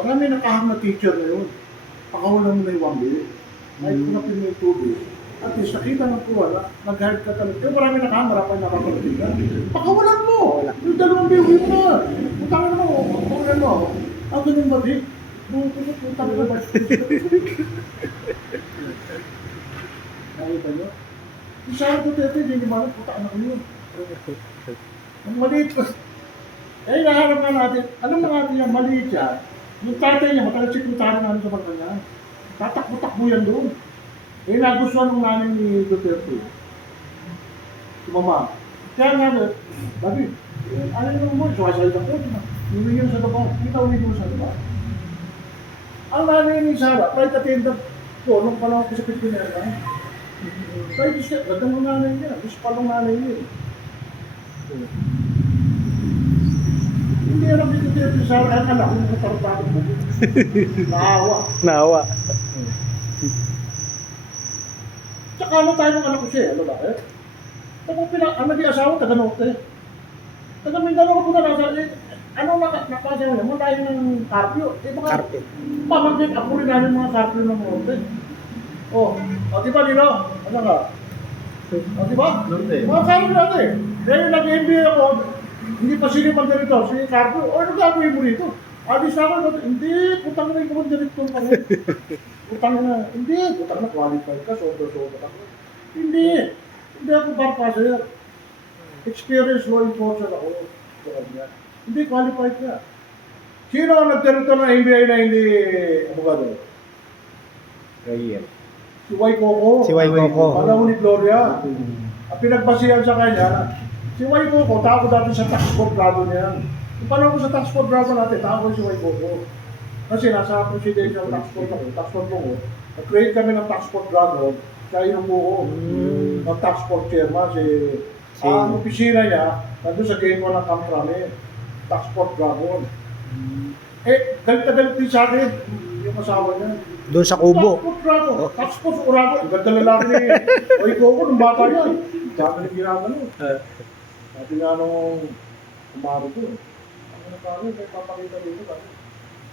Marami nakahang na teacher na yun. Pakawalan mo na yung 1 day. Kahit kung napin mo yung 2 days. At least nakita ng kuha na nag-hard ka talaga. Kaya marami nakahang, marami nakakalating ka. Pakawalan mo! Yung 2 day, uwi mo na! Putangin mo! Pakawalan mo! Ang ganun ba, Vic? Putangin na ba? Nakita nyo? Si Sara Duterte, hindi naman ang putang na yun. Ang maliit pa. Eh, naharap nga natin, alam na natin yan, maliit yan. Yung tatay niya, matagal sekretary namin sa Malacanang. Tatakbo-takbo yan doon. Eh, nagustuhan ng nanay ni Duterte. Si Mama. Kaya nga, David, ano yung mo, suwasal ka po, yung sa baba, kita ulit mo sa baba. Ang nanay ni Sara, flight attendant ko, nung panahon ko sa Pilipinas, kaya gusto, gandang ng nanay niya, gusto pa ng nanay niya. Hindi alam dito dito sa ang anak kung katarbato mo. Naawa. Naawa. Tsaka ano tayo ng anak ko siya, ano ba eh? Ang naging asawa, taga-norte. Taga-Mindanao ko na nasa, ano nakapasa mo yan? Mula yun ng Carpio. Eh baka, pamangkin ako rin namin mga Carpio ng norte. O di ba nila? Ano ka? O di ba? Norte. Mga Carpio natin. Kaya yung nag-MBA ako, hindi pa sino pang direktor, si Carpio. O ano gagawin mo rito? Adis na ako, hindi, putang na yung direktor ka rin. Putang na, hindi, putang na qualified ka, sobra-sobra ako. Hindi ako barpaser. Experience law enforcer ako. Hindi qualified ka. Sino ang nagdirektor ng MBA na hindi abogado? Rayel. Si Y. Coco. Si Y. Coco. Panahon ni Gloria. Ang pinagbasihan sa kanya, si Y. Coco, tao ko dati sa tax court grado niya. Yung panahon ko sa tax court grado natin, tao ko si Y. Coco. Kasi nasa presidential tax court ako, tax court ko. Nag-create kami ng tax court grado, siya yung buo. Ng tax court chairman, ang opisina niya, nandun sa gate 1 ng Camp Rame, tax court grado. Eh, galit na galit din sa akin, yung asawa niya. Doon sa kubo. Tax force Urago. Ganda lalaki ni Oy Coco nung bata yan. Sabi ni ginagano. Sabi nga nung kumaro ko. Ang nakano, may papakita dito ba?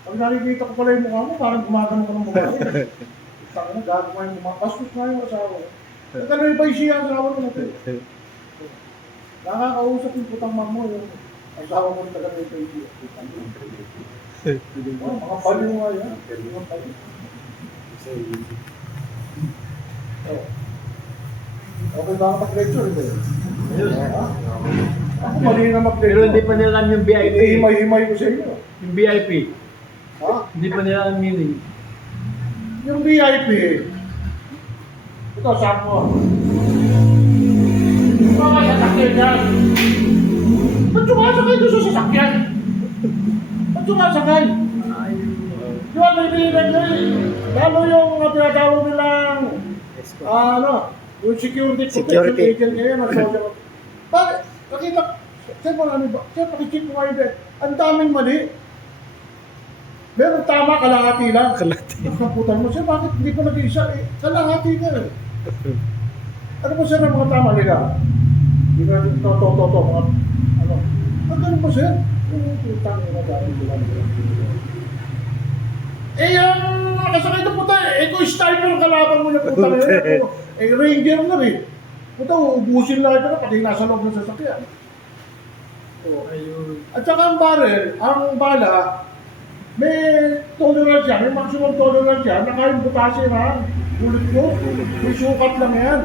Pag nakikita ko pala yung mukha mo, parang gumagano ka ng mukha mo. Sabi na, gago ko yung mukha. Pastos nga yung asawa ko. Nagkano yung ba siya ang asawa ko natin? Nakakausap yung putang mamo yung asawa mo taga na yung siya. Mga baliw nga yan. Mga baliw. Okay ba ang mag-lecture? Ako mali na mag-lecture. Pero hindi pa nila alam yung VIP. Himay-himay ko sa inyo. Yung VIP. Ha? Hindi pa nila alam meaning. Yung VIP. Ito, sabi mo. Mga sasakyan yan. Ba't sumasakay doon sa sasakyan? Ba't sumasakay? Yung ano yung lalo yung tinatawag nilang yung security protection agent ngayon na social. Bakit? Nakita, sir, marami ba? Sir, pakicheck mo kayo din. Ang daming mali. Meron tama, kalahati lang. Nakaputan mo, sir, bakit hindi pa nag-iisa? Kalahati na eh. Ano ba sir ang mga tama nila? Hindi na mga ano. Ang ganun ba sir? Yung putang nila dahil nila. Eh, yung nakasakay na puta, eco-style mo ng kalaban mo na puta na yun. Eh, ranger na rin. Puta, ubusin lang ito na, pati nasa loob ng sasakyan. So, at saka ang barrel, ang bala, may tolerance yan, may maximum tolerance yan, nakain butase na, ulit ko, may sukat lang yan.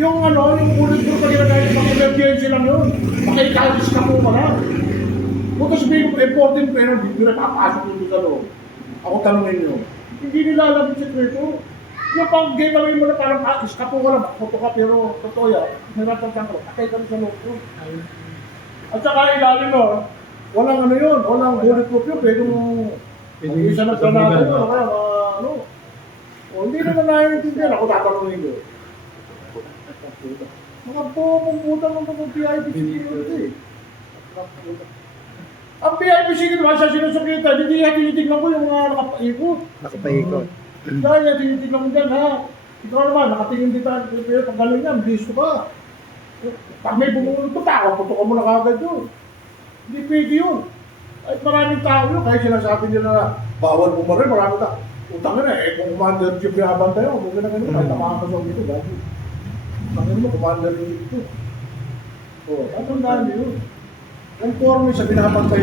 Yung ano, yung ulit ko pag ginagay, pang emergency lang yun, makikalis ka po pala. Puta sabihin ko, important pero hindi na papasok dito sa loob. Ako tanungin nyo, hindi nila alam yung sekreto. Yung pag-ginawin mo na parang iskapo ko lang, photo ka pero totoo yan, hirapan ka ko, akay kami sa loob ko. At saka ilalim mo, walang ano yun, walang bulletproof yun, pwede mo isa na granada yun, ano. O hindi naman naiintindihan, ako tatanungin nyo. Mga pumutang ng mga VIP security. Ang VIP security, sa sinusukita, hindi yan tinitignan ko yung mga nakapaikot. Nakapaikot. Dahil yan tinitignan ko dyan, ha? Ikaw naman, nakatingin dito, pero pag gano'n yan, listo ka. Pag may bumulong ito, puto ka mo na kagad yun. Hindi pwede yun. Ay, maraming tao yun, kahit sinasabi nila na bawal bumaril, marami ka. Utang na eh, kung commander chief yung abantay mo, huwag ka na ganun, kahit tamaan ka sa dito, dahil. Utangin mo, commander yung dito. O, tatandaan nyo yun. Conforme sa binabantay